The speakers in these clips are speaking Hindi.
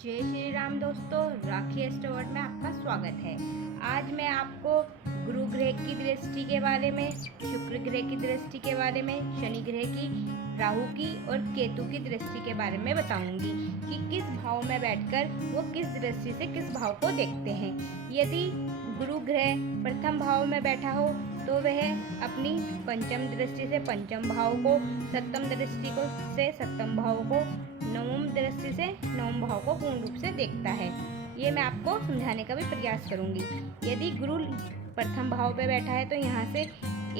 जय श्री राम दोस्तों, राखी एस्ट्रोवर्ड में आपका स्वागत है। आज मैं आपको गुरु ग्रह की दृष्टि के बारे में, शुक्र ग्रह की दृष्टि के बारे में, शनि ग्रह की, राहु की और केतु की दृष्टि के बारे में बताऊंगी कि किस भाव में बैठकर वो किस दृष्टि से किस भाव को देखते हैं। यदि गुरु ग्रह प्रथम भाव में बैठा हो तो वह अपनी पंचम दृष्टि से पंचम भाव को, सप्तम दृष्टि को से सप्तम भाव को, नवम दृष्टि से नवम भाव को पूर्ण रूप से देखता है। ये मैं आपको समझाने का भी प्रयास करूंगी। यदि गुरु प्रथम भाव पे बैठा है तो यहाँ से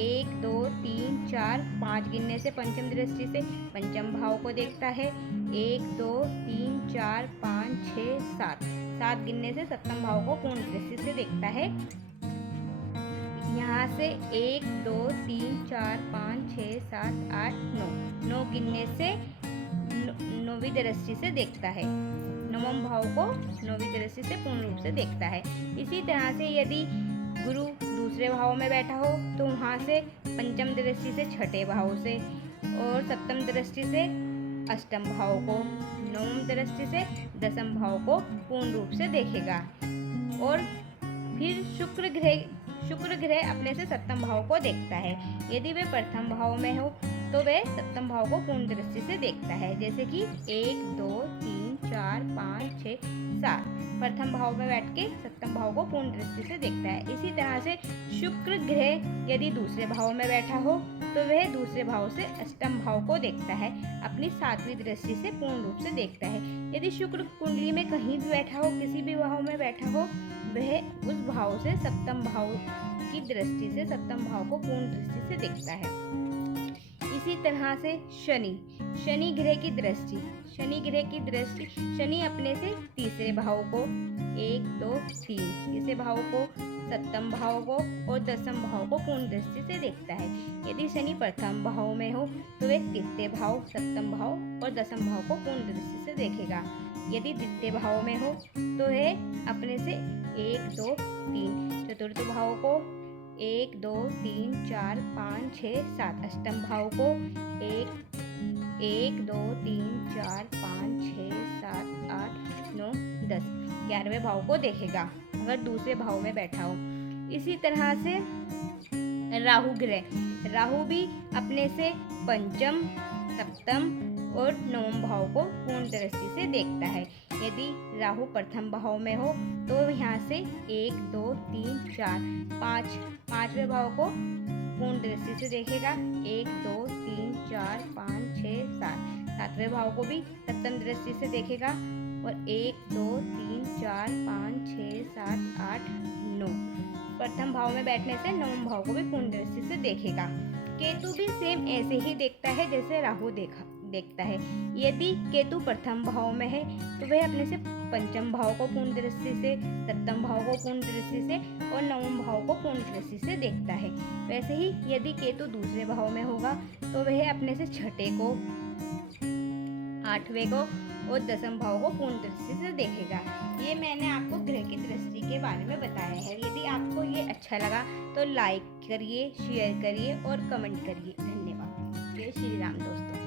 1 2 3 4 5 गिनने से पंचम दृष्टि से पंचम भाव को देखता है। 1 2 3 4 5 6 7 गिनने से सप्तम भाव को पूर्ण दृष्टि से देखता है। यहाँ से 1 2 3 4 5 6 7 8 9 गिनने से नौवीं दृष्टि से देखता है। नवम भाव को नौवीं दृष्टि से पूर्ण रूप से देखता है। इसी तरह से यदि गुरु दूसरे भाव में बैठा हो तो वहाँ से पंचम दृष्टि से छठे भाव से और सप्तम दृष्टि से अष्टम भाव को, नवम दृष्टि से दसम भाव को पूर्ण रूप से देखेगा। और फिर शुक्र ग्रह अपने से सप्तम भाव को देखता है। यदि वे प्रथम भाव में हो तो वह सप्तम भाव को पूर्ण दृष्टि से देखता है। जैसे कि 1 2 3 4 5 6 7 प्रथम भाव में बैठ के सप्तम भाव को पूर्ण दृष्टि से देखता है। इसी तरह से शुक्र ग्रह यदि दूसरे भाव में बैठा हो तो वह दूसरे भाव से अष्टम भाव को देखता है, अपनी सातवीं दृष्टि से पूर्ण रूप से देखता है। यदि शुक्र कुंडली में कहीं भी बैठा हो, किसी भी भाव में बैठा हो, वह उस भाव से सप्तम भाव की दृष्टि से सप्तम भाव को पूर्ण दृष्टि से देखता है। इसी तरह से शनि ग्रह की दृष्टि, शनि अपने से तीसरे भाव को, 1 2 3 तीसरे भाव को, सप्तम भाव को और दसम भाव को पूर्ण दृष्टि से देखता है। यदि शनि प्रथम भाव में हो तो वह तृतीय भाव, सप्तम भाव और दसम भाव को पूर्ण दृष्टि से देखेगा। यदि द्वितीय भाव में हो तो वह अपने से 1 2 3 चतुर्थ भाव को, 1 2 3 4 5 6 7 अष्टम भाव को, 1 2 3 4 5 6 7 8 9 10 11वें भाव को देखेगा अगर दूसरे भाव में बैठा हो। इसी तरह से राहु भी अपने से पंचम, सप्तम और नवम भाव को पूर्ण दृष्टि से देखता है। यदि राहु प्रथम भाव में हो तो यहाँ से 1 2 3 4 5 पांचवें भाव को पूर्ण दृष्टि से देखेगा। 1 2 3 4 5 6 7 सातवें भाव को भी सप्तम दृष्टि से देखेगा। और 1 2 3 4 5 6 7 8 9 प्रथम भाव में बैठने से नवम भाव को भी पूर्ण दृष्टि से देखेगा। केतु भी सेम ऐसे ही देखता है जैसे राहु देखता है। यदि केतु प्रथम भाव में है तो वह अपने से पंचम भाव को पूर्ण दृष्टि से, सप्तम भाव को पूर्ण दृष्टि से और नवम भाव को पूर्ण दृष्टि से देखता है। वैसे ही यदि केतु दूसरे भाव में होगा तो वह अपने से छठे को, आठवें को और दसम भाव को पूर्ण दृष्टि से देखेगा। ये मैंने आपको ग्रह की दृष्टि के बारे में बताया है। यदि आपको ये अच्छा लगा तो लाइक करिए, शेयर करिए और कमेंट करिए। धन्यवाद। जय श्री राम दोस्तों।